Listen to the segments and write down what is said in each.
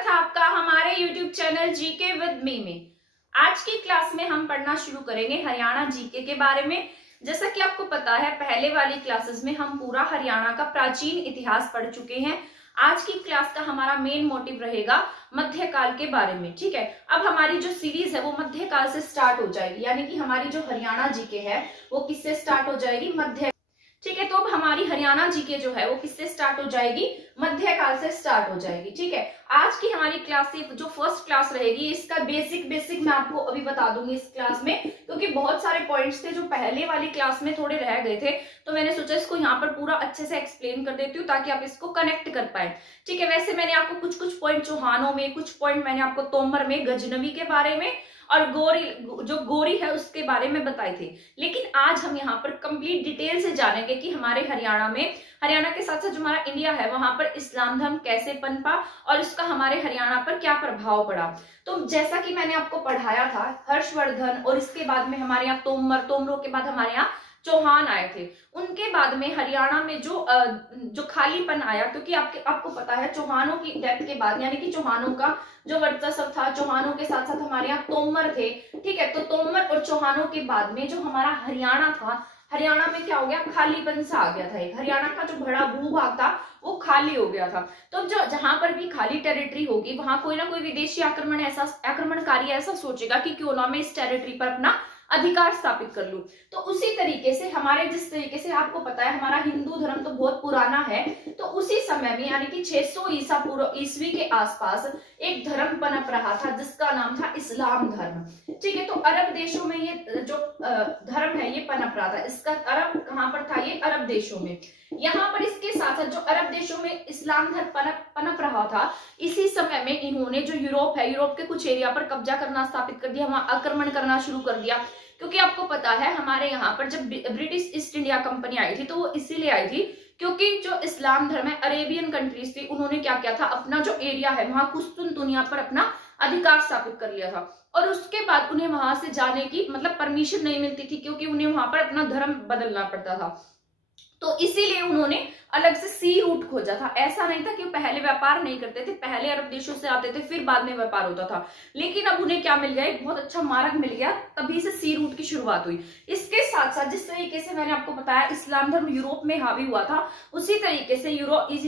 स्वागत है आपका हमारे YouTube channel GK with me में। आज की क्लास में हम पढ़ना शुरू करेंगे हरियाणा जीके के बारे में। जैसा कि आपको पता है, पहले वाली क्लासेस में हम पूरा हरियाणा का प्राचीन इतिहास पढ़ चुके हैं। आज की क्लास का हमारा मेन मोटिव रहेगा मध्यकाल के बारे में। ठीक है, अब हमारी जो सीरीज है वो मध्यकाल से स्टार्ट हो जाएगी, यानी कि हमारी जो हरियाणा जीके है वो किससे स्टार्ट हो जाएगी? मध्य। ठीक है, तो अब हमारी हरियाणा जीके जो है वो किससे स्टार्ट हो जाएगी? मध्यकाल से स्टार्ट हो जाएगी। ठीक है, आज की हमारी क्लास जो फर्स्ट क्लास रहेगी, इसका बेसिक मैं आपको अभी बता दूंगी इस क्लास में, क्योंकि बहुत सारे पॉइंट्स थे जो पहले वाली क्लास में थोड़े रह गए थे, तो मैंने सोचा इसको यहाँ पर पूरा अच्छे से एक्सप्लेन कर देती हूँ ताकि आप इसको कनेक्ट कर पाए। ठीक है, वैसे मैंने आपको कुछ पॉइंट चौहानों में, कुछ पॉइंट मैंने आपको तोमर में, गजनवी के बारे में और गोरी है उसके बारे में बताए थे, लेकिन आज हम यहाँ पर कंप्लीट डिटेल से जानेंगे कि हमारे हरियाणा के साथ साथ जो हमारा इंडिया है वहां पर इस्लाम धर्म कैसे पनपा और इसका हमारे हरियाणा पर क्या प्रभाव पड़ा। तो जैसा कि मैंने आपको पढ़ाया था, हर्षवर्धन और इसके बाद में हमारे यहाँ तोमरों के बाद हमारे यहाँ चौहान आए थे। उनके बाद में हरियाणा में जो खालीपन आया, क्योंकि आपको पता है चौहानों की डेथ के बाद, यानी कि चौहानों का जो वर्चस्व था, चौहानों के साथ साथ हमारे यहाँ तोमर थे। ठीक है, तो तोमर और चौहानों के बाद में जो हमारा हरियाणा था, हरियाणा में क्या हो गया? खालीपन सा आ गया था। एक हरियाणा का जो बड़ा भूभाग था वो खाली हो गया था। तो जहां पर भी खाली टेरिटरी होगी वहां कोई ना कोई विदेशी आक्रमणकारी ऐसा सोचेगा कि क्यों ना मैं इस टेरिटरी पर अपना अधिकार स्थापित कर लूं। तो उसी तरीके से जिस तरीके से आपको पता है हमारा हिंदू धर्म तो बहुत पुराना है, तो उसी समय में यानी कि 600 ईस्वी के आसपास एक धर्म पनप रहा था जिसका नाम था इस्लाम धर्म। ठीक है, तो अरब देशों में ये जो धर्म है ये पनप रहा था। इसका अरब कहां पर था? ये अरब देशों में। यहाँ पर इसके साथ साथ जो अरब देशों में इस्लाम धर्म पनप रहा था, इसी समय में इन्होंने जो यूरोप के कुछ एरिया पर कब्जा करना स्थापित कर दिया, वहां आक्रमण करना शुरू कर दिया। क्योंकि आपको पता है हमारे यहाँ पर जब ब्रिटिश ईस्ट इंडिया कंपनी आई थी तो वो इसीलिए आई थी क्योंकि जो इस्लाम धर्म है, अरेबियन कंट्रीज थी, उन्होंने क्या किया था, अपना जो एरिया है वहां कुस्तुनतुनिया पर अपना अधिकार स्थापित कर लिया था। और उसके बाद उन्हें वहां से जाने की परमिशन नहीं मिलती थी, क्योंकि उन्हें वहां पर अपना धर्म बदलना पड़ता था। तो इसीलिए उन्होंने अलग से सी रूट खोजा था। ऐसा नहीं था कि वो पहले व्यापार नहीं करते थे, पहले अरब देशों से आते थे फिर बाद में व्यापार होता था, लेकिन अब उन्हें क्या मिल गया? एक बहुत अच्छा मार्ग मिल गया, तभी से सी रूट की शुरुआत हुई। इसके साथ साथ जिस तरीके से मैंने आपको बताया इस्लाम धर्म यूरोप में हावी हुआ था, उसी तरीके से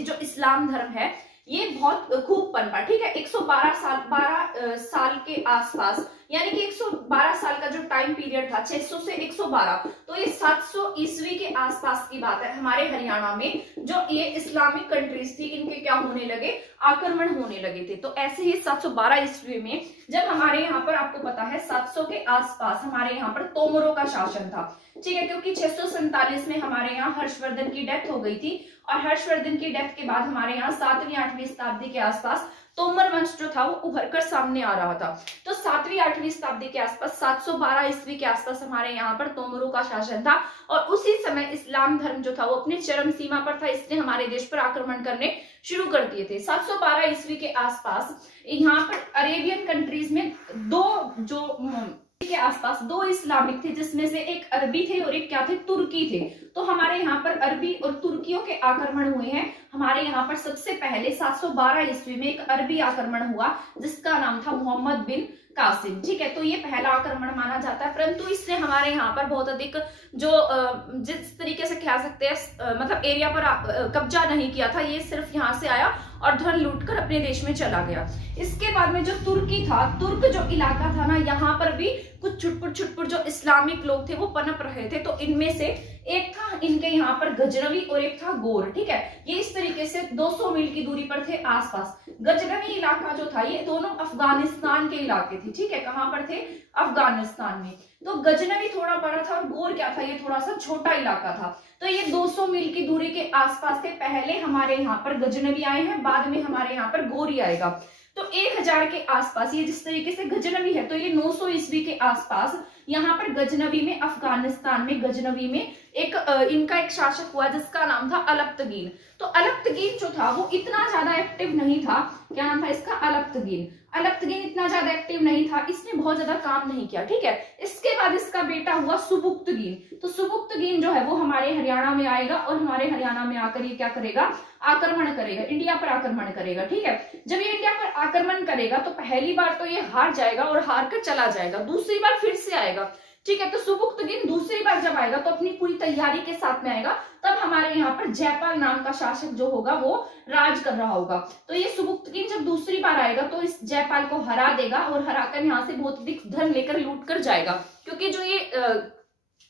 जो इस्लाम धर्म है ये बहुत खूब पनपा। ठीक है, 112 साल के आसपास, यानी कि 112 साल का जो टाइम पीरियड था, 600 से 112, तो ये 700 ईस्वी के आसपास की बात है। हमारे हरियाणा में जो ये इस्लामिक कंट्रीज थी, इनके क्या होने लगे? आक्रमण होने लगे थे। तो ऐसे ही 712 ईस्वी में जब हमारे यहाँ पर आपको पता है 700 के आसपास हमारे यहाँ पर तोमरों का शासन था। ठीक है, क्योंकि 647 में हमारे यहाँ हर्षवर्धन की डेथ हो गई थी, और हर्षवर्धन की डेथ के बाद हमारे यहाँ 7वीं-8वीं शताब्दी के आसपास तोमर वंश जो था वो उभर कर सामने आ रहा था। तो 7वीं-8वीं शताब्दी के आसपास 712 ईस्वी के आसपास हमारे यहाँ पर तोमरों का शासन था, और उसी समय इस्लाम धर्म जो था वो अपनी चरम सीमा पर था। इसने हमारे देश पर आक्रमण करने शुरू कर दिए थे। 712 ईस्वी के आसपास यहाँ पर अरेबियन कंट्रीज में दो इस्लामिक थे, जिसमें से एक अरबी थे और एक क्या थे? तुर्की थे। तो हमारे यहाँ पर अरबी और तुर्कियों के आक्रमण हुए हैं। हमारे यहाँ पर सबसे पहले 712 ईस्वी में एक अरबी आक्रमण हुआ जिसका नाम था मोहम्मद बिन कासिम। ठीक है, तो ये पहला आक्रमण माना जाता है, परंतु इसने हमारे यहाँ पर बहुत अधिक जिस तरीके से कह सकते हैं एरिया पर कब्जा नहीं किया था। ये सिर्फ यहाँ से आया और धन लूटकर अपने देश में चला गया। इसके बाद में जो तुर्की था, तुर्क जो इलाका था ना, यहाँ पर भी कुछ छुटपुट जो इस्लामिक लोग थे वो पनप रहे थे। तो इनमें से एक था इनके यहाँ पर गजनवी और एक था गोर। ठीक है, ये इस तरीके से 200 मील की दूरी पर थे आसपास। गजनवी इलाका जो था ये दोनों अफगानिस्तान के इलाके थे। ठीक है, कहाँ पर थे? अफगानिस्तान में। तो गजनवी थोड़ा बड़ा था और गोर क्या था? ये थोड़ा सा छोटा इलाका था। तो ये 200 मील की दूरी के आसपास थे। पहले हमारे यहाँ पर गजनवी आए हैं, बाद में हमारे यहाँ पर गोरी आएगा। तो 1000 के आसपास ये जिस तरीके से गजनवी है, तो ये 900 ईस्वी के आसपास यहाँ पर गजनवी में, अफगानिस्तान में गजनवी में इनका एक शासक हुआ जिसका नाम था अलप्तगीन। तो अलप्तगीन जो था वो इतना ज्यादा एक्टिव नहीं था, क्या नाम था इसका, अलप्तगीन। अलप्तगीन इतना ज्यादा एक्टिव नहीं था, इसने बहुत ज्यादा काम नहीं किया, ठीक है। इसके बाद इसका बेटा हुआ सुबुक्तगीन। तो सुबुक्तगीन जो है वो हमारे हरियाणा में आएगा और हमारे हरियाणा में आकर ये क्या करेगा, आक्रमण करेगा, इंडिया पर आक्रमण करेगा, ठीक है। जब ये इंडिया पर आक्रमण करेगा तो पहली बार तो ये हार जाएगा और हार कर चला जाएगा, दूसरी बार फिर से आएगा, ठीक है। तो सुबुक्तगीन दूसरी बार जब आएगा तो अपनी पूरी तैयारी के साथ में आएगा, तब हमारे यहाँ पर जयपाल नाम का शासक जो होगा वो राज कर रहा होगा। तो ये सुबुक्तगीन जब दूसरी बार आएगा तो इस जयपाल को हरा देगा और हराकर यहाँ से बहुत अधिक धन लेकर लूट कर जाएगा, क्योंकि जो ये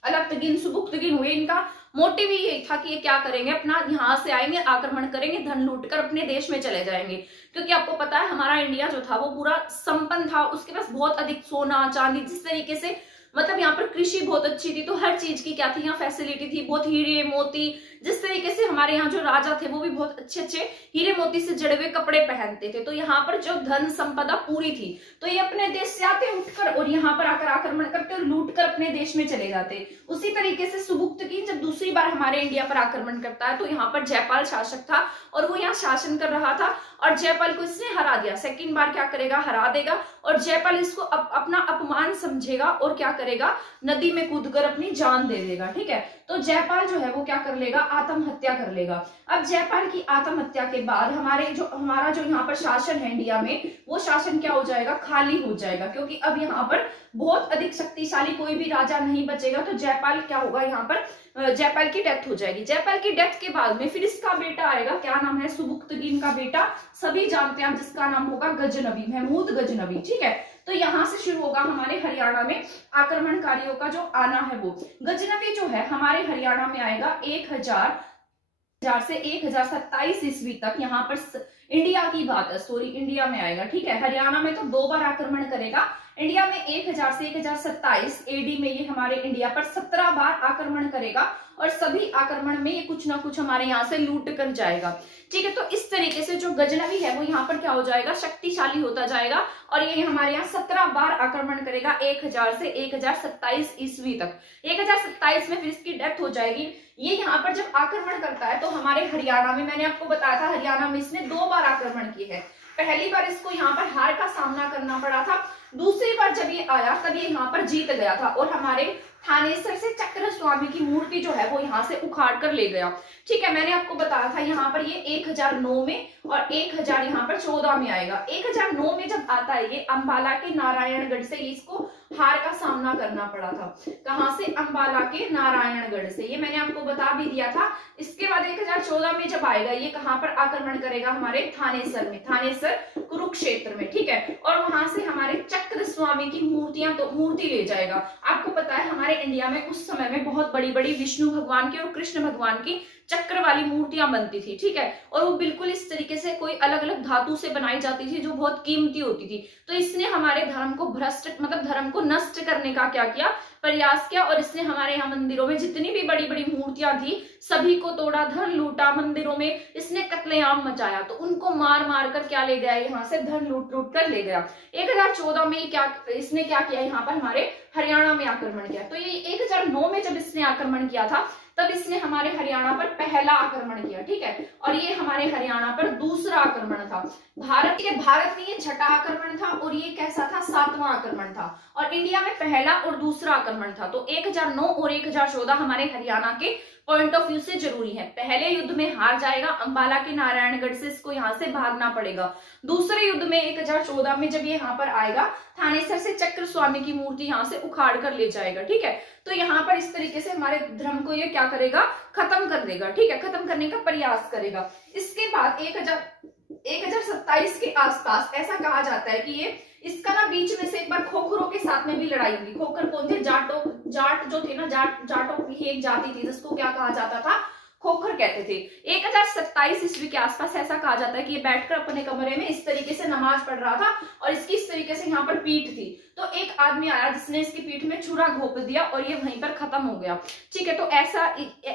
अलप्तगीन सुबुक्तगीन हुए इनका मोटिव ही यही था कि ये क्या करेंगे, अपना यहाँ से आएंगे, आक्रमण करेंगे, धन लूट कर अपने देश में चले जाएंगे। क्योंकि आपको पता है हमारा इंडिया जो था वो पूरा संपन्न था, उसके पास बहुत अधिक सोना चांदी, जिस तरीके से मतलब यहाँ पर कृषि बहुत अच्छी थी, तो हर चीज की क्या थी, यहाँ फैसिलिटी थी, बहुत हीरे मोती, जिस तरीके से हमारे यहाँ जो राजा थे वो भी बहुत अच्छे अच्छे हीरे मोती से जड़े हुए कपड़े पहनते थे। तो यहाँ पर जो धन संपदा पूरी थी, तो ये अपने देश से आते उठकर और यहाँ पर आकर आक्रमण करते और लूट कर अपने देश में चले जाते। उसी तरीके से सुबुक्तगीन जब दूसरी बार हमारे इंडिया पर आक्रमण करता है तो यहाँ पर जयपाल शासक था और वो यहाँ शासन कर रहा था और जयपाल को इसने हरा दिया। सेकंड बार क्या करेगा, हरा देगा और जयपाल इसको अपना अपमान समझेगा और क्या करेगा, नदी में कूदकर अपनी जान दे देगा, ठीक है। तो जयपाल जो है वो क्या कर लेगा, आत्महत्या कर लेगा। अब जयपाल की आत्महत्या के बाद हमारा जो यहाँ पर शासन है इंडिया में, वो शासन क्या हो जाएगा, खाली हो जाएगा, क्योंकि अब यहाँ पर बहुत अधिक शक्तिशाली कोई भी राजा नहीं बचेगा। तो जयपाल क्या होगा, यहाँ पर जयपाल की डेथ हो जाएगी। जयपाल की डेथ के बाद में फिर इसका बेटा आएगा, क्या नाम है, सुबुक्तगीन का बेटा, सभी जानते हैं जिसका नाम होगा गजनबी, महमूद गजनबी, ठीक है। तो यहाँ से शुरू होगा हमारे हरियाणा में आक्रमणकारियों का जो आना है वो। गजनबी जो है हमारे हरियाणा में आएगा 1000 से 1027 ईस्वी तक। यहाँ पर इंडिया की बात है, सॉरी इंडिया में आएगा, ठीक है। हरियाणा में तो 2 बार आक्रमण करेगा, इंडिया में 1000 से 1027 एडी में ये हमारे इंडिया पर 17 बार आक्रमण करेगा और सभी आक्रमण में ये कुछ ना कुछ हमारे यहाँ से लूट कर जाएगा, ठीक है। तो इस तरीके से जो गजनवी है वो यहाँ पर क्या हो जाएगा, शक्तिशाली होता जाएगा और ये हमारे यहाँ 17 बार आक्रमण करेगा 1000 से 1027 ईस्वी तक। 1027 में फिर इसकी डेथ हो जाएगी। ये यहाँ पर जब आक्रमण करता है तो हमारे हरियाणा में, मैंने आपको बताया था हरियाणा में इसने 2 बार आक्रमण किए हैं। पहली बार इसको यहाँ पर हार का सामना करना पड़ा था, दूसरी बार जब ये आया तब ये यहाँ पर जीत गया था और हमारे थानेसर से चक्र स्वामी की मूर्ति जो है वो यहाँ से उखाड़ कर ले गया, ठीक है। मैंने आपको बताया था यहाँ पर ये 1009 में और 1000 यहाँ पर 14 में आएगा। 1009 में जब आता है ये अंबाला के नारायणगढ़ से इसको हार का सामना करना पड़ा था। कहां से, अंबाला के नारायणगढ़ से, ये मैंने आपको बता भी दिया था। इसके बाद 1014 में जब आएगा ये कहां पर आक्रमण करेगा, हमारे थानेसर में, थानेसर कुरुक्षेत्र में, ठीक है। और वहां से हमारे चक्र स्वामी की मूर्ति ले जाएगा। आपको पता है हमारे इंडिया में उस समय में बहुत बड़ी बड़ी विष्णु भगवान की और कृष्ण भगवान की चक्र वाली मूर्तियां बनती थी, ठीक है। और वो बिल्कुल इस तरीके से कोई अलग अलग धातु से बनाई जाती थी जो बहुत कीमती होती थी। तो इसने हमारे धर्म को धर्म को नष्ट करने का क्या किया, प्रयास किया और इसने हमारे यहाँ मंदिरों में जितनी भी बड़ी बड़ी मूर्तियां थी सभी को तोड़ा, धन लूटा, मंदिरों में इसने कत्लेआम मचाया। तो उनको मार मार कर क्या ले गया, यहाँ से धन लूट लूट कर ले गया। 1014 में इसने क्या किया, यहाँ पर हमारे हरियाणा में आक्रमण किया। तो ये 1009 में जब इसने आक्रमण किया था तब इसने हमारे हरियाणा पर पहला आक्रमण किया, ठीक है। और ये हमारे हरियाणा पर दूसरा आक्रमण था। भारत में ये छठा आक्रमण था और ये कैसा था, 7वां आक्रमण था। और इंडिया में पहला और दूसरा आक्रमण था। तो 1009 और 1014 हमारे हरियाणा के पॉइंट ऑफ व्यू से जरूरी है। पहले युद्ध में हार जाएगा, अंबाला के नारायणगढ़ से इसको यहाँ से भागना पड़ेगा। दूसरे युद्ध में 1014 में जब ये यहाँ पर आएगा, थानेसर से चक्र स्वामी की मूर्ति यहाँ से उखाड़ कर ले जाएगा, ठीक है। तो यहाँ पर इस तरीके से हमारे धर्म को ये क्या करेगा, खत्म कर देगा, ठीक है, खत्म करने का प्रयास करेगा। इसके बाद 1027 के आसपास ऐसा कहा जाता है कि ये इसका ना बीच में से एक बार खोखरों के साथ में भी लड़ाई हुई। खोखर कौन थे, जाट जो थे ना, जाटों की एक जाति थी जिसको क्या कहा जाता था, खोखर कहते थे। 1027 ईस्वी के आसपास ऐसा कहा जाता है कि ये बैठकर अपने कमरे में इस तरीके से नमाज पढ़ रहा था और इसकी इस तरीके से यहाँ पर पीठ थी। तो एक आदमी आया जिसने इसकी पीठ में छुरा घोंप दिया और ये वहीं पर खत्म हो गया, ठीक है। तो ऐसा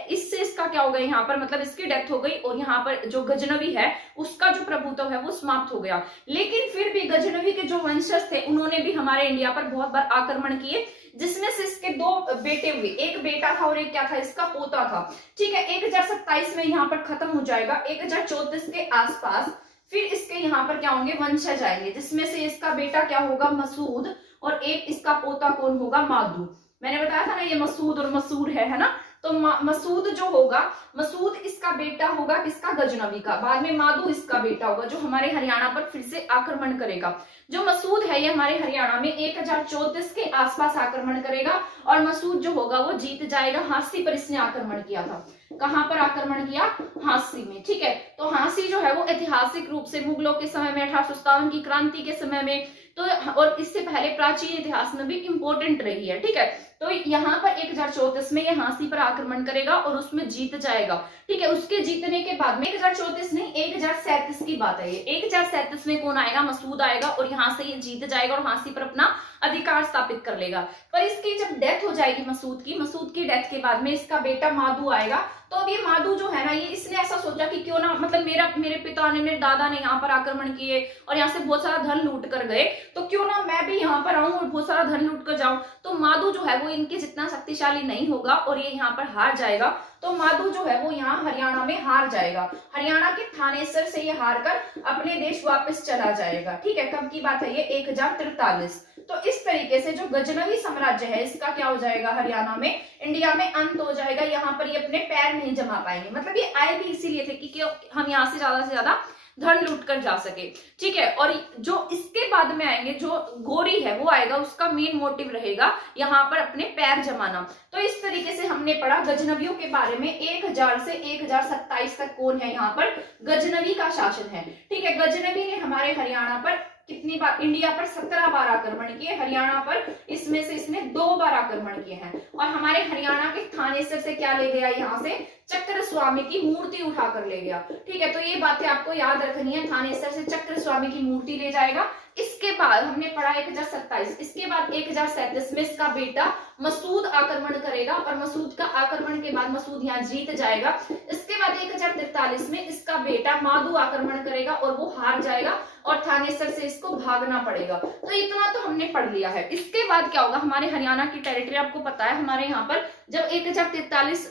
इससे इसका क्या हो गया, यहाँ पर मतलब इसकी डेथ हो गई और यहाँ पर जो गजनवी है उसका जो प्रभुत्व है वो समाप्त हो गया। लेकिन फिर भी गजनवी के जो वंशज थे उन्होंने भी हमारे इंडिया पर बहुत बार आक्रमण किए, जिसमें से इसके 2 बेटे हुए, एक बेटा था और एक क्या था, इसका पोता था, ठीक है। 1027 में यहाँ पर खत्म हो जाएगा। 1034 के आसपास फिर इसके यहाँ पर क्या होंगे, वंशज आएंगे, जिसमें से इसका बेटा क्या होगा, मसूद, और एक इसका पोता कौन होगा, मादू। मैंने बताया था ना ये मसूद और मसूर है ना। तो मसूद जो होगा, मसूद इसका बेटा होगा किसका, गजनवी का। बाद में मादू इसका बेटा होगा जो हमारे हरियाणा पर फिर से आक्रमण करेगा। जो मसूद है ये हमारे हरियाणा में 1034 के आसपास आक्रमण करेगा, और मसूद जो होगा वो जीत जाएगा। हाँसी पर इसने आक्रमण किया था। कहां पर आक्रमण किया, हाँसी में, ठीक है। तो हाँसी जो है वो ऐतिहासिक रूप से मुगलों के समय में, 1857 की क्रांति के समय में, तो और इससे पहले प्राचीन इतिहास में भी इंपॉर्टेंट रही है, ठीक है। तो यहाँ पर 1034 में ये हाँसी पर आक्रमण करेगा और उसमें जीत जाएगा, ठीक है। उसके जीतने के बाद में 1034 नहीं 1037 की बात है। ये 1037 में कौन आएगा, मसूद आएगा, और यहाँ से ये जीत जाएगा और हाँसी पर अपना अधिकार स्थापित कर लेगा। पर इसकी जब डेथ हो जाएगी मसूद की डेथ के बाद में इसका बेटा मादू आएगा। तो अब ये मादू जो है ना, ये इसने ऐसा सोचा कि क्यों ना, मतलब मेरे पिता ने, मेरे दादा ने यहाँ पर आक्रमण किए और यहाँ से बहुत सारा धन लूट कर गए, तो क्यों ना मैं भी यहाँ पर आऊं और बहुत सारा धन लूट कर जाऊं। तो मादू जो है वो इनके जितना शक्तिशाली नहीं होगा और ये यहाँ पर हार जाएगा। तो मादू जो है वो यहाँ हरियाणा में हार जाएगा। हरियाणा के थानेसर से ये हार कर अपने देश वापस चला जाएगा, ठीक है। कब की बात है ये, 1043। तो इस तरीके से जो गजनवी साम्राज्य है इसका क्या हो जाएगा, हरियाणा में, इंडिया में अंत हो जाएगा। यहाँ पर ये अपने पैर नहीं जमा पाएंगे। मतलब ये आए भी इसीलिए थे कि हम यहाँ से ज्यादा धन लूट कर जा सके, ठीक है। और जो इसके बाद में आएंगे, जो गोरी है वो आएगा, उसका मेन मोटिव रहेगा यहाँ पर अपने पैर जमाना। तो इस तरीके से हमने पढ़ा गजनवियों के बारे में। 1000 से 1027 तक कौन है, यहाँ पर गजनवी का शासन है, ठीक है। गजनवी ने हमारे हरियाणा पर कितनी बार, इंडिया पर 17 बार आक्रमण किए, हरियाणा पर इसमें से इसने 2 बार आक्रमण किए हैं। और हमारे हरियाणा के थानेसर से क्या ले गया, यहाँ से चक्र स्वामी की मूर्ति उठा कर ले गया, ठीक है। तो ये बातें आपको याद रखनी है, थानेसर से चक्र स्वामी की मूर्ति ले जाएगा। इसके बाद हमने पढ़ा 1027, इसके बाद 1037 में इसका बेटा मसूद आक्रमण करेगा, और मसूद का आक्रमण के बाद मसूद यहाँ जीत जाएगा। इसके बाद 1043 में इसका बेटा मादू आक्रमण करेगा और वो हार जाएगा और थानेसर से इसको भागना पड़ेगा। तो इतना तो हमने पढ़ लिया है। इसके बाद क्या होगा, हमारे हरियाणा की टेरिटरी आपको पता है, हमारे यहाँ पर जब 1043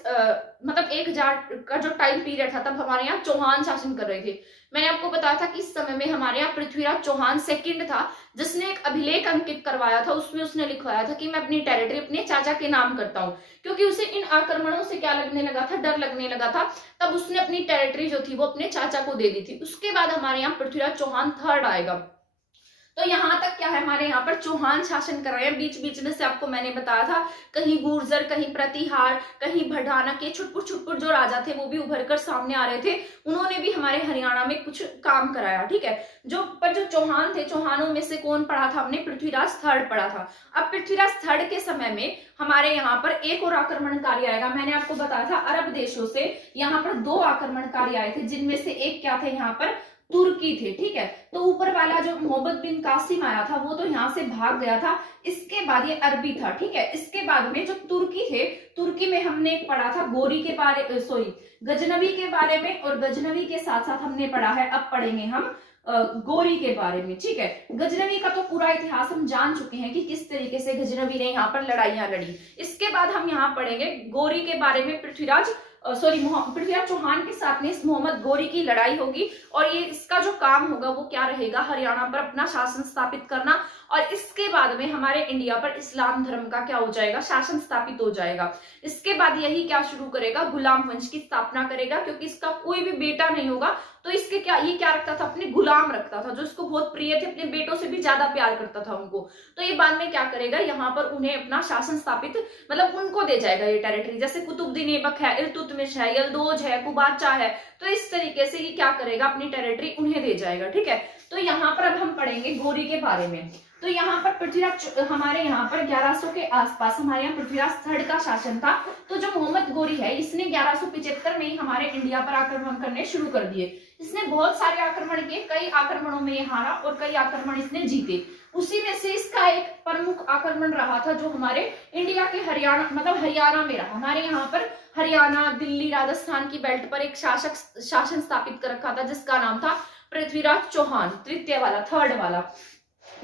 मतलब 1000 का जो टाइम पीरियड था, तब हमारे यहाँ चौहान शासन कर रहे थे। मैंने आपको बताया था कि इस समय में हमारे यहाँ पृथ्वीराज चौहान सेकंड था, जिसने एक अभिलेख अंकित करवाया था। उसमें उसने लिखवाया था कि मैं अपनी टेरिटरी अपने चाचा के नाम करता हूँ, क्योंकि उसे इन आक्रमणों से क्या लगने लगा था, डर लगने लगा था। तब उसने अपनी टेरिटरी जो थी वो अपने चाचा को दे दी थी। उसके बाद हमारे यहाँ पृथ्वीराज चौहान थर्ड आएगा। तो यहाँ तक क्या है, हमारे यहाँ पर चौहान शासन कर रहे हैं। बीच बीच में से आपको मैंने बताया था, कहीं गुर्जर, कहीं प्रतिहार, कहीं भड़ाना के छुटपुट जो राजा थे वो भी उभर कर सामने आ रहे थे। उन्होंने भी हमारे हरियाणा में कुछ काम कराया, ठीक है। जो चौहान थे, चौहानों में से कौन पढ़ा था हमने, पृथ्वीराज थर्ड पढ़ा था। अब पृथ्वीराज थर्ड के समय में हमारे यहाँ पर एक और आक्रमणकारी आएगा। मैंने आपको बताया था अरब देशों से यहाँ पर 2 आक्रमणकारी आए थे, जिनमें से एक क्या थे, यहाँ पर तुर्की थे, ठीक है। तो ऊपर वाला जो मोहम्मद बिन कासिम आया था वो तो यहाँ से भाग गया था। इसके बाद ये अरबी था, ठीक है। इसके बाद में जो तुर्की थे, तुर्की में हमने एक पढ़ा था गोरी के बारे, गजनवी के बारे में, और गजनवी के साथ साथ हमने पढ़ा है, अब पढ़ेंगे हम गोरी के बारे में, ठीक है। गजनवी का तो पूरा इतिहास हम जान चुके हैं कि किस तरीके से गजनवी ने यहाँ पर लड़ाइयां लड़ी। इसके बाद हम यहाँ पढ़ेंगे गोरी के बारे में। पृथ्वीराज चौहान के साथ में मोहम्मद गोरी की लड़ाई होगी, और ये इसका जो काम होगा वो क्या रहेगा, हरियाणा पर अपना शासन स्थापित करना। और इसके बाद में हमारे इंडिया पर इस्लाम धर्म का क्या हो जाएगा, शासन स्थापित हो जाएगा। इसके बाद यही क्या शुरू करेगा, गुलाम वंश की स्थापना करेगा, क्योंकि इसका कोई भी बेटा नहीं होगा। तो इसके ये क्या रखता था, अपने गुलाम रखता था, जो इसको बहुत प्रिय थे, अपने बेटों से भी ज्यादा प्यार करता था उनको। तो ये बाद में क्या करेगा, यहाँ पर उन्हें अपना शासन स्थापित, मतलब उनको दे जाएगा ये टेरिटरी। जैसे कुतुबुद्दीन ऐबक है, इल्तुतमिश है, यल्दोज है, कुबाचा है। तो इस तरीके से ये क्या करेगा, अपनी टेरिटरी उन्हें दे जाएगा, ठीक है। तो यहाँ पर अब हम पढ़ेंगे गोरी के बारे में। तो यहाँ पर पृथ्वीराज, हमारे यहाँ पर 1100 के आसपास हमारे यहाँ पृथ्वीराज थर्ड का शासन था। तो जो मोहम्मद गोरी है, इसने 1175 में ही हमारे इंडिया पर आक्रमण करने शुरू कर दिए। इसने बहुत सारे आक्रमण किए, कई आक्रमणों में ये हारा और कई आक्रमण इसने जीते। उसी में से इसका एक प्रमुख आक्रमण रहा था जो हमारे इंडिया के हरियाणा, मतलब हरियाणा में रहा। हमारे यहाँ पर हरियाणा, दिल्ली, राजस्थान की बेल्ट पर एक शासन स्थापित कर रखा था, जिसका नाम था पृथ्वीराज चौहान, तृतीय वाला, थर्ड वाला।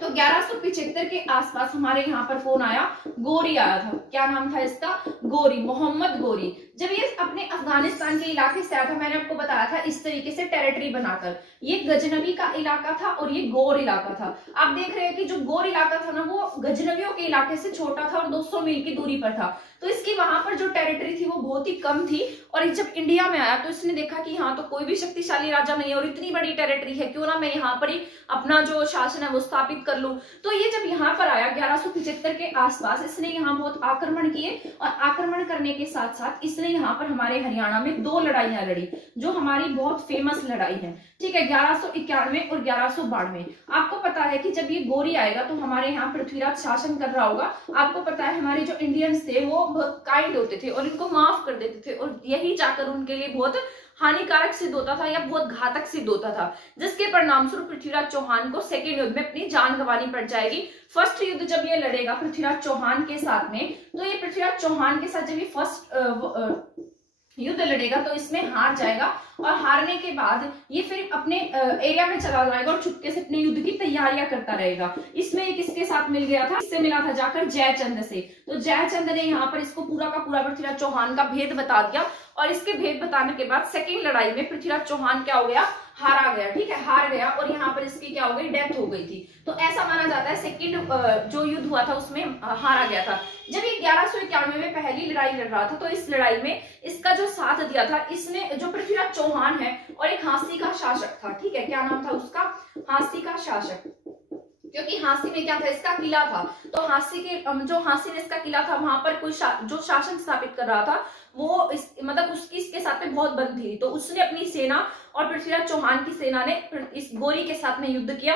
तो 1175 के आसपास हमारे यहाँ पर कौन आया, गोरी आया था। क्या नाम था इसका, गोरी, मोहम्मद गोरी। जब ये अपने अफगानिस्तान के इलाके से आया था, मैंने आपको बताया था इस तरीके से टेरिटरी बनाकर, ये गजनवी का इलाका था और ये गोर इलाका था। आप देख रहे हैं कि जो गोर इलाका था ना वो गजनवियों के इलाके से छोटा था और 200 मील की दूरी पर था, तो इसकी वहां पर जो टेरिटरी थी वो बहुत ही कम थी। और जब इंडिया में आया तो इसने देखा कि हाँ तो कोई भी शक्तिशाली राजा नहीं है और इतनी बड़ी टेरिटरी है, क्यों ना मैं यहाँ पर ही अपना जो शासन है वो स्थापित कर लूं। तो ये जब यहाँ पर आया 1175 के आसपास, इसने यहाँ बहुत आक्रमण किए और आक्रमण करने के साथ साथ इसने यहाँ पर हमारे हरियाणा में 2 लड़ाइयां लड़ी, जो हमारी बहुत फेमस लड़ाई है, ठीक है, 1191 और 1192। आपको पता है कि जब ये गोरी आएगा तो हमारे यहाँ पृथ्वीराज शासन कर रहा होगा। आपको पता है हमारे जो इंडियंस थे वो बहुत काइंड होते थे और इनको माफ कर देते थे, और यही जाकर उनके लिए बहुत हानिकारक सिद्ध होता था या बहुत घातक सिद्ध होता था, जिसके परिणाम स्वरूप पृथ्वीराज चौहान को सेकेंड युद्ध में अपनी जान गंवानी पड़ जाएगी। फर्स्ट युद्ध जब ये लड़ेगा पृथ्वीराज चौहान के साथ में, तो ये पृथ्वीराज चौहान के साथ जब ये फर्स्ट युद्ध लड़ेगा तो इसमें हार जाएगा, और हारने के बाद ये फिर अपने एरिया में चला जाएगा और चुपके से अपने युद्ध की तैयारियां करता रहेगा। इसमें एक किसके साथ मिल गया था, इससे मिला था जाकर जयचंद से। तो जयचंद ने यहाँ पर इसको पूरा का पूरा पृथ्वीराज चौहान का भेद बता दिया, और इसके भेद बताने के बाद सेकेंड लड़ाई में पृथ्वीराज चौहान क्या हो गया, हारा गया, ठीक है, हार गया, और यहाँ पर इसकी क्या हो गई, डेथ हो गई थी। तो ऐसा माना जाता है सेकंड जो युद्ध हुआ था उसमें हारा गया था। जब ये 1191 में पहली लड़ाई लड़ रहा था तो इस लड़ाई में इसका जो साथ दिया था, इसने जो पृथ्वीराज चौहान है और एक हांसी का शासक था, ठीक है, क्या नाम था उसका, हांसी का शासक, क्योंकि हांसी में क्या था, इसका किला था। तो हांसी ने इसका किला था, वहां पर कोई जो शासन स्थापित कर रहा था वो मतलब उसकी इसके साथ में बहुत बनती थी, तो उसने अपनी सेना और पृथ्वीराज चौहान की सेना ने इस गोरी के साथ में युद्ध किया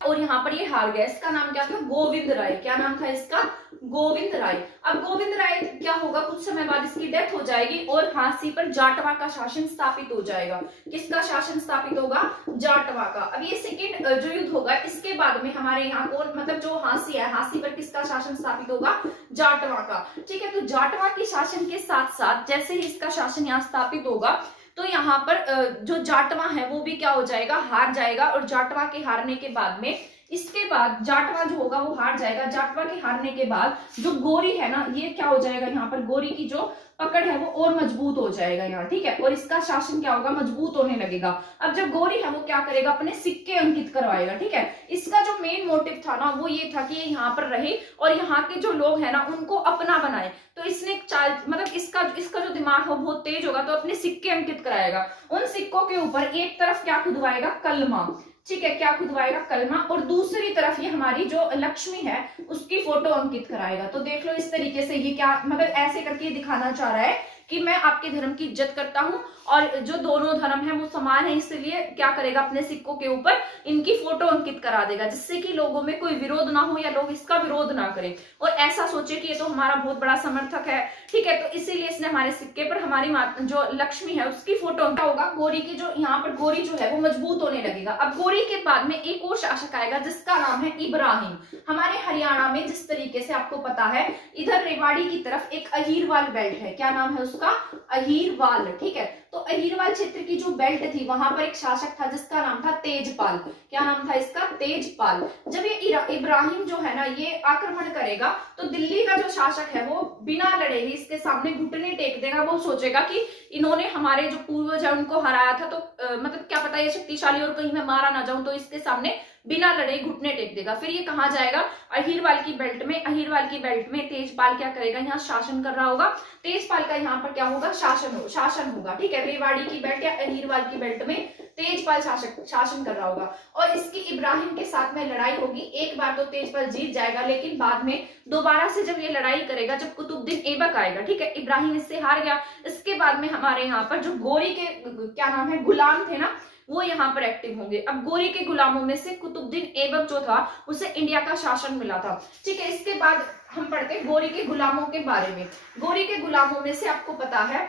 और यहाँ पर ये हार गया। इसका नाम क्या था, गोविंद राय। क्या नाम था इसका, गोविंद राय। अब गोविंद राय क्या होगा, कुछ समय बाद इसकी डेथ हो जाएगी और हांसी पर जाटवा का शासन स्थापित हो जाएगा। किसका शासन स्थापित होगा, जाटवा का। अब ये सेकंड जो युद्ध होगा इसके बाद में हमारे यहाँ कौन, मतलब जो हांसी है, हांसी पर किसका शासन स्थापित होगा, जाटवा का, ठीक है। तो जाटवा के शासन के साथ साथ जैसे ही इसका शासन यहाँ स्थापित होगा तो यहाँ पर जो जाटवा है वो भी क्या हो जाएगा, हार जाएगा, और जाटवा के हारने के बाद में इसके बाद जाटवा जो होगा वो हार जाएगा। जाटवा के हारने के बाद जो गोरी है ना, ये क्या हो जाएगा, यहाँ पर गोरी की जो पकड़ है वो और मजबूत हो जाएगा यहाँ, ठीक है, और इसका शासन क्या होगा, मजबूत होने लगेगा। अब जब गोरी है वो क्या करेगा, अपने सिक्के अंकित करवाएगा, ठीक है। इसका जो मेन मोटिव था ना वो ये था कि ये यहाँ पर रहे और यहाँ के जो लोग हैं ना उनको अपना बनाए। तो इसने चाल, मतलब इसका जो दिमाग है बहुत तेज होगा, तो अपने सिक्के अंकित कराएगा। उन सिक्कों के ऊपर एक तरफ क्या खुदवाएगा, कलमा, ठीक है, क्या खुदवाएगा, कलमा, और दूसरी तरफ ये हमारी जो लक्ष्मी है उसकी फोटो अंकित कराएगा। तो देख लो इस तरीके से ये क्या, मतलब ऐसे करके दिखाना चाह रहा है कि मैं आपके धर्म की इज्जत करता हूं और जो दोनों धर्म है वो समान है, इसलिए क्या करेगा, अपने सिक्कों के ऊपर इनकी फोटो अंकित करा देगा, जिससे कि लोगों में कोई विरोध ना हो या लोग इसका विरोध ना करें और ऐसा सोचे कि ये तो हमारा बहुत बड़ा समर्थक है, ठीक है। तो इसीलिए इसने हमारे सिक्के पर हमारी जो लक्ष्मी है उसकी फोटो क्या होगा, गोरी की जो यहाँ पर गोरी जो है वो मजबूत होने लगेगा। अब गोरी के बाद में एक और शासक आएगा जिसका नाम है इब्राहिम। हमारे हरियाणा में जिस तरीके से आपको पता है इधर रेवाड़ी की तरफ एक अहीरवाल बेल्ट है, क्या नाम है उसका, अहीरवाल, ठीक है। तो अहीरवाल क्षेत्र की जो बेल्ट थी वहां पर एक शासक था जिसका नाम था तेजपाल। क्या नाम था इसका, तेजपाल। जब ये इब्राहिम जो है ना ये आक्रमण करेगा तो दिल्ली का जो शासक है वो बिना लड़े ही इसके सामने घुटने टेक देगा। वो सोचेगा कि इन्होंने हमारे जो पूर्वज है उनको हराया था, तो मतलब क्या पता ये शक्तिशाली और कहीं मैं मारा ना जाऊं, तो इसके सामने बिना लड़े घुटने टेक देगा। फिर ये कहा जाएगा अहीरवाल की बेल्ट में। अहीरवाल की बेल्ट में तेजपाल क्या करेगा, यहाँ शासन कर रहा होगा। तेजपाल का यहाँ पर क्या होगा, शासन होगा, ठीक है। रेवाड़ी की बेल्ट या अहीरवाल की बेल्ट में तेजपाल शासन कर रहा होगा और इसकी इब्राहिम के साथ में लड़ाई होगी। एक बार तो तेजपाल जीत जाएगा, लेकिन बाद में दोबारा से जब ये लड़ाई करेगा, जब कुतुबुद्दीन ऐबक आएगा, ठीक है, इब्राहिम इससे हार गया। इसके बाद में हमारे यहाँ पर जो गोरी के क्या नाम है, गुलाम थे ना, वो यहाँ पर एक्टिव होंगे। अब गोरी के गुलामों में से कुतुबुद्दीन ऐबक जो था उसे इंडिया का शासन मिला था, ठीक है। इसके बाद हम पढ़ते हैं गोरी के गुलामों के बारे में। गोरी के गुलामों में से आपको पता है,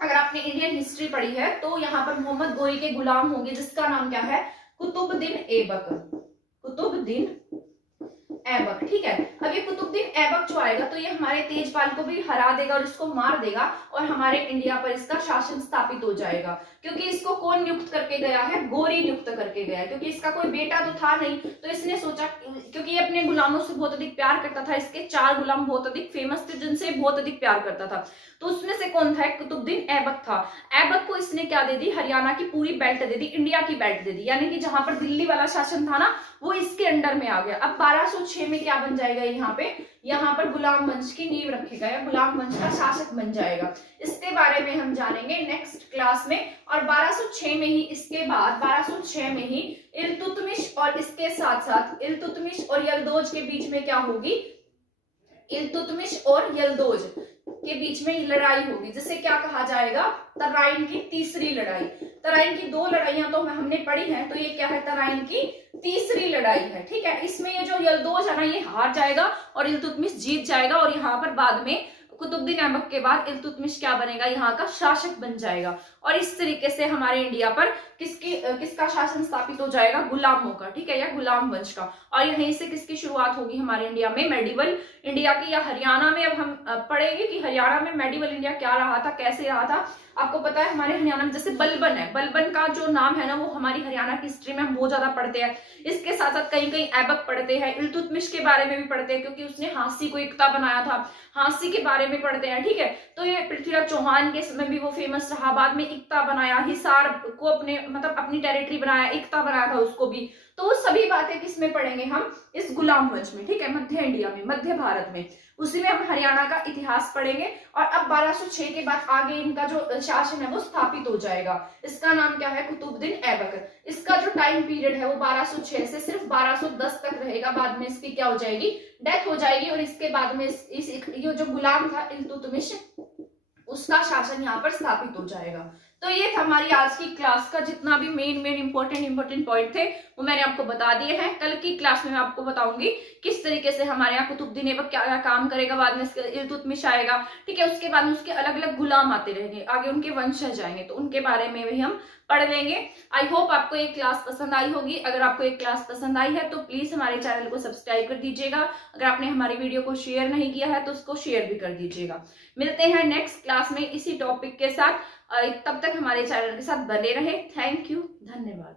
अगर आपने इंडियन हिस्ट्री पढ़ी है तो यहाँ पर मोहम्मद गोरी के गुलाम होंगे जिसका नाम क्या है, कुतुबुद्दीन ऐबक, कुतुबुद्दीन ऐबक, ठीक है। अब ये कुतुबुद्दीन ऐबक जो आएगा तो ये हमारे तेजपाल को भी हरा देगा और इसको मार देगा और हमारे इंडिया पर इसका शासन स्थापित हो जाएगा। क्योंकि इसको कौन नियुक्त करके गया है, गोरी नियुक्त करके गया है, क्योंकि इसका कोई बेटा तो था नहीं, तो इसने सोचा, क्योंकि ये अपने गुलामों से बहुत अधिक प्यार करता था, इसके 4 गुलाम बहुत अधिक फेमस थे जिनसे बहुत अधिक प्यार करता था, तो उसमें से कौन था, कुतुबुद्दीन ऐबक था। ऐबक को इसने क्या दे दी, हरियाणा की पूरी बेल्ट दे दी, इंडिया की बेल्ट दे दी, यानी कि जहां पर दिल्ली वाला शासन था ना वो इसके अंडर में आ गया। अब 1206 में क्या बन जाएगा, यहाँ पर गुलाम वंश की नींव रखेगा या गुलाम वंश का शासक बन जाएगा। इसके बारे में हम जानेंगे नेक्स्ट क्लास में। और 1206 में ही, इसके बाद 1206 में ही इल्तुतमिश और इसके साथ साथ इल्तुतमिश और यल्दौज के बीच में क्या होगी, इल्तुतमिश और यल्दौज के बीच में लड़ाई होगी, जिसे क्या कहा जाएगा, तराइन की तीसरी लड़ाई। तराइन की 2 लड़ाइयां तो हमने पढ़ी हैं, तो ये क्या है, तराइन की तीसरी लड़ाई है। ठीक है, इसमें ये जो यल्दौज है ना ये हार जाएगा और इल्तुतमिश जीत जाएगा, और यहाँ पर बाद में कुतुबुद्दीन ऐबक के बाद इल्तुतमिश क्या बनेगा, यहाँ का शासक बन जाएगा। और इस तरीके से हमारे इंडिया पर किसका शासन स्थापित हो जाएगा, गुलामों का, ठीक है, या गुलाम वंश का। और यहीं से किसकी शुरुआत होगी हमारे इंडिया में, मेडिवल इंडिया की, या हरियाणा में। अब हम पढ़ेंगे कि हरियाणा में मेडिवल इंडिया क्या रहा था, कैसे रहा था। आपको पता है हमारे हरियाणा में जैसे बलबन है, बलबन का जो नाम है ना वो हमारी हरियाणा की हिस्ट्री में हम बहुत ज्यादा पढ़ते हैं। इसके साथ साथ कहीं कहीं ऐबक पढ़ते हैं, इल्तुतमिश के बारे में भी पढ़ते हैं, क्योंकि उसने हांसी को एकता बनाया था, हांसी के बारे में पढ़ते हैं। ठीक है, तो ये पृथ्वीराज चौहान के समय भी वो फेमस रहा, बाद में एकता बनाया, हिसार को अपने मतलब अपनी टेरिटरी बनाया, एकता बनाया था उसको भी। तो वो सभी बातें किस में पढ़ेंगे हम, इस गुलाम वंश में। ठीक है, मध्य इंडिया में, मध्य भारत में, उसी में हम हरियाणा का इतिहास पढ़ेंगे। और अब 1206 के बाद आगे इनका जो शासन है वो स्थापित हो जाएगा। इसका नाम क्या है, कुतुबुद्दीन ऐबक। इसका जो टाइम पीरियड है वो 1206 से सिर्फ 1210 तक रहेगा, बाद में इसकी क्या हो जाएगी, डेथ हो जाएगी। और इसके बाद में ये जो गुलाम था इल्तुतमिश, उसका शासन यहाँ पर स्थापित हो जाएगा। तो ये था हमारी आज की क्लास का जितना भी मेन इंपॉर्टेंट पॉइंट थे वो मैंने आपको बता दिए हैं। कल की क्लास में मैं आपको बताऊंगी किस तरीके से हमारे यहाँ कुतुबुद्दीन ऐबक क्या क्या काम करेगा, बाद में इल्तुतमिश आएगा। ठीक है, उसके बाद में उसके अलग अलग गुलाम आते रहेंगे, आगे उनके वंशज जाएंगे, तो उनके बारे में भी हम पढ़ लेंगे। आई होप आपको ये क्लास पसंद आई होगी। अगर आपको ये क्लास पसंद आई है तो प्लीज हमारे चैनल को सब्सक्राइब कर दीजिएगा। अगर आपने हमारी वीडियो को शेयर नहीं किया है तो उसको शेयर भी कर दीजिएगा। मिलते हैं नेक्स्ट क्लास में इसी टॉपिक के साथ। तब तक हमारे चैनल के साथ बने रहे। थैंक यू, धन्यवाद।